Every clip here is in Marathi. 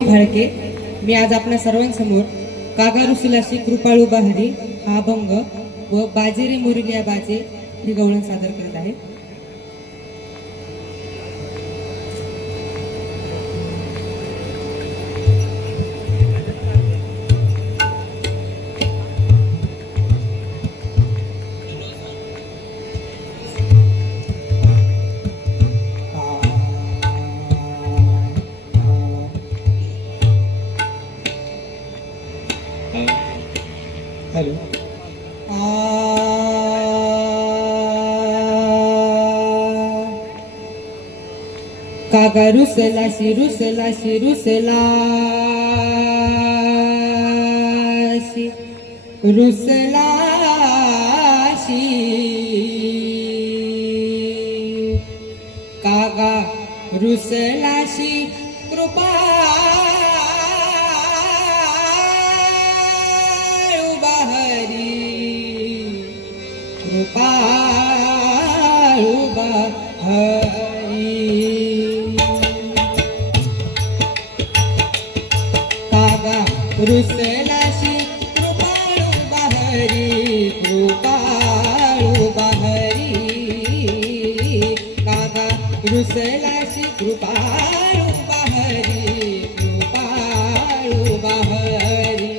भाळके मी आज आपल्या सर्वांसमोर कागारुशिलाशी कृपाळू बहारी हा अभंग व बाजेरे मुरलिया बाजे ही गवळण सादर करत आहे. हॅलो. कागा रुसलाशी रुसलाशी रुसलाशी रुसलाशी कागा रुसलाशी कृपा कृपाळू बहारी कागा रुसलाशी कृपाळू बहारी कृपाळू बहारी कागा रुसलाशी कृपाळू बहारी कृपाळू बहारी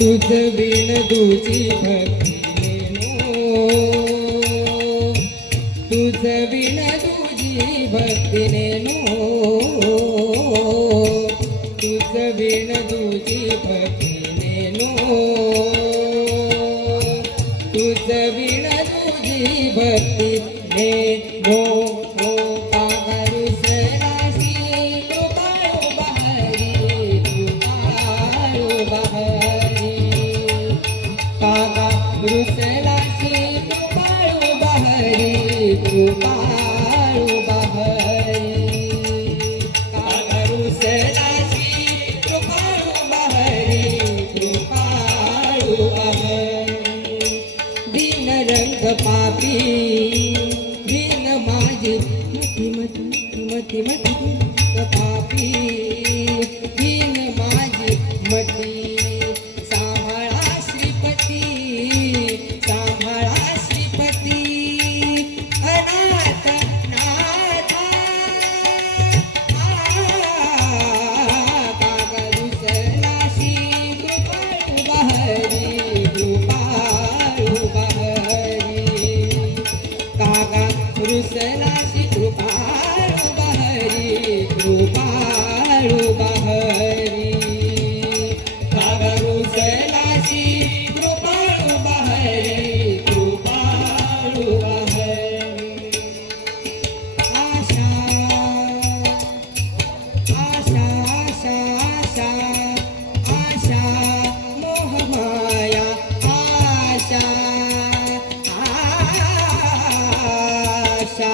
तुझ बिन तुझी भक्ती नेनो तुझ बिन तुझी भक्ती नेनो तुझ बिन तुझी भक्ती नेनो तुझ बिन तुझी भक्ती नेनो रुसलाशी कृपाळू बहारी कृपाळू बहारी कागा रुसलाशी कृपाळू बहारी कृपाळू बहारी दीन रंग पापी दीन माझी मती मती मती मती पापी दीन माझी मती रुसलाशी कृपाळू बहारी कृपाळू बहारी कागा रुसलाशी कृपाळू बहारी कृपाळू बहारी आशा आशा आशा आशा आशा मोहमाया आशा आशा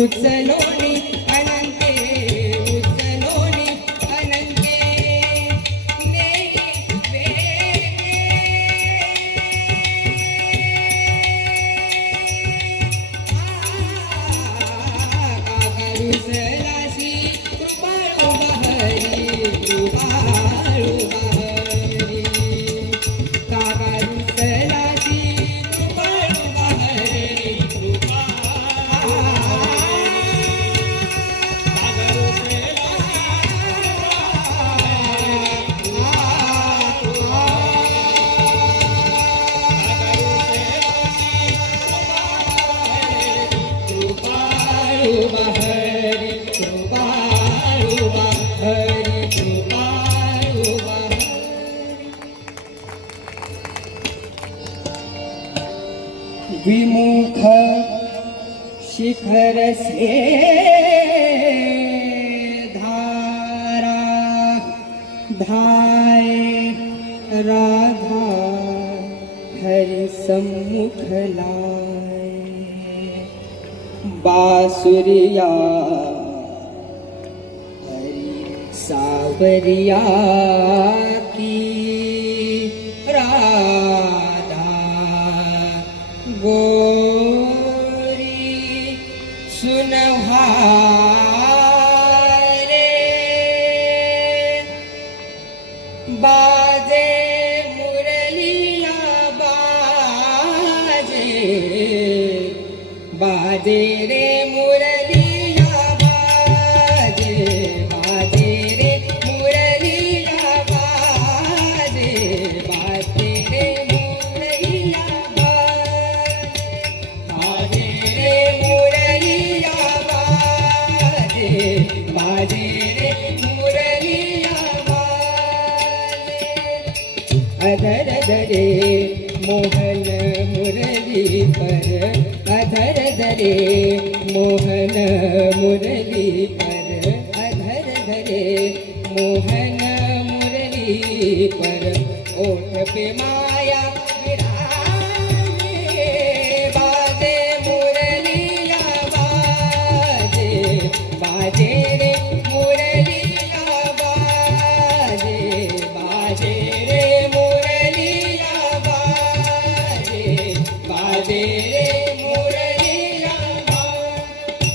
उचलोनी अनंते उचलोनी अनंते नेई वेगे कागरुसलासी कृपाळू बहरी कृपाळू बहरी कागरुसलासी कृपाळू बहरी कृपाळू बहरी कृपाळू बहरी कृपाळू बहरी विमुख शिखर से धारा धाये राधा हरि सम्मुख लाए बासुरिया हरि सावरिया की राधा गोरी सुनहारे बाजे मुरलिया बाजे बाजे रे मुरलिया बाजे बाजे रे मुरलिया बाजे बाजे रे मुरलिया बाजे रे मुरलिया बाजे बाजे रे मुरलिया बाजे अधर दरे मोहन मुरली पर अधर दरे मोहन मुरली पर अधर दरे मोहन मुरली पर ओठ पे माया विराजे बाजे मुरलिया बाजे बाजे रे मुरलिया बाजे बाजे रे मुरलिया बाजे बाजे रे मुरलिया बाजे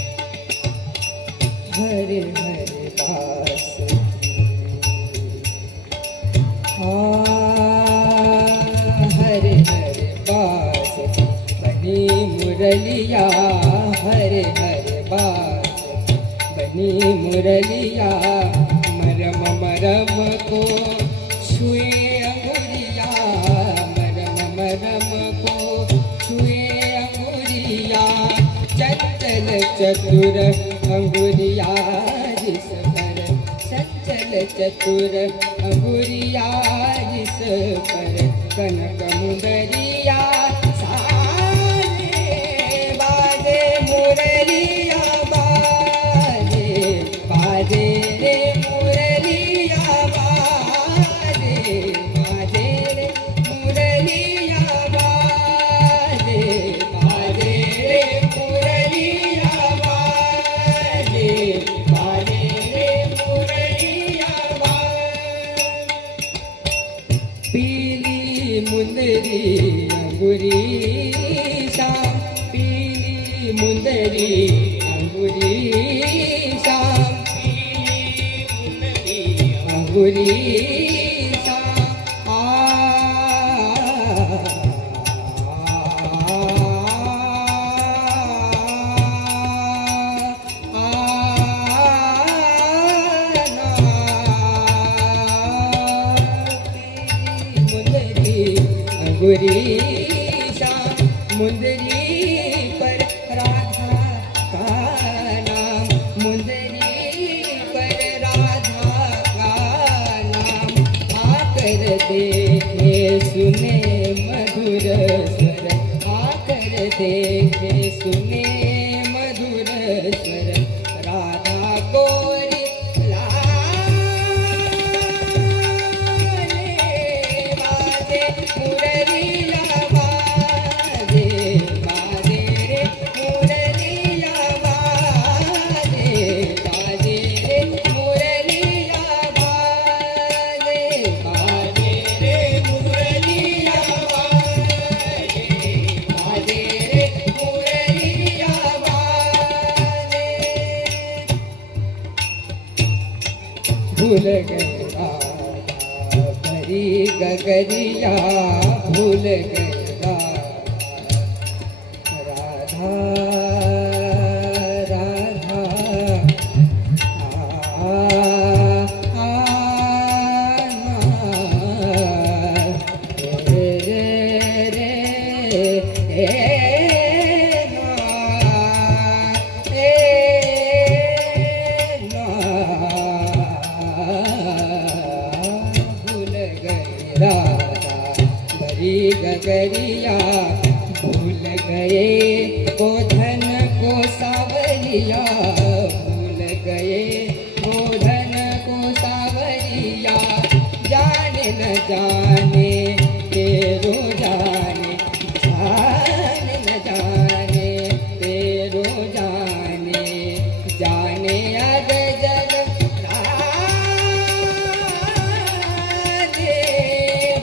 हरे हरे दास हरे हरे बास बनी मुरलिया हरे हरे बास बनी मुरलिया मरम मरम को छुए अंगुरिया मरम मरम को छुए अंगुरिया चंचल चतुर अंगुरिया जिस पर चंचल चतुर अंगुरिया जिस पर कनक मुंदरिया साजे बाजे मुरलिया बाजे बाजे रे मुरलिया बाजे बाजे रे मुरलिया बाजे बाजे रे मुरलिया बाजे बाजे रे मुरलिया बाजे पीली मुंदरी अंगुरी शाम पीली मुंदरी अंगुरी शाम पीली मुंदरी अंगुरी शाम अंगुरीशा मुंदरी पर राधा का नाम मुंदरी पर राधा का नाम आकर देखे सुने मधुर स्वर आकर देखे सुने मधुर स्वर राधा गोरी लाले बाजे मुरलिया बाजे बाजे रे मुरलिया बाजे भूल गए राधा भरी गगरिया भूल गए राधा राधा रे रे भूल गए राधा भरी गगरिया भूल गए गोधन को सावरिया भूल गए गोधन को सावरिया जाने न जाने तेरो जाने जाने न जाने तेरो जाने जाने अद जग राजे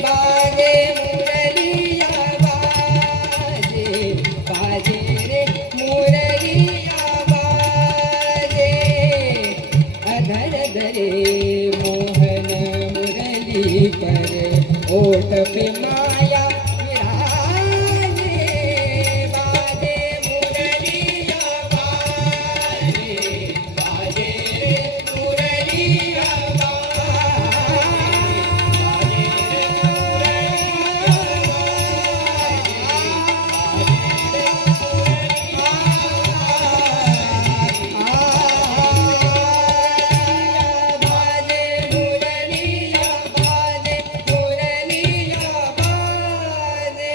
बाजे मुरलिया बाजे बाजे रे मुरलिया बाजे अधर धरे मोहन मुरली पर ओठ पे माया विराजे बाजे मुरलिया बाजे बाजे रे मुरलिया बाजे मुरलिया बाजे मुरलिया बाजे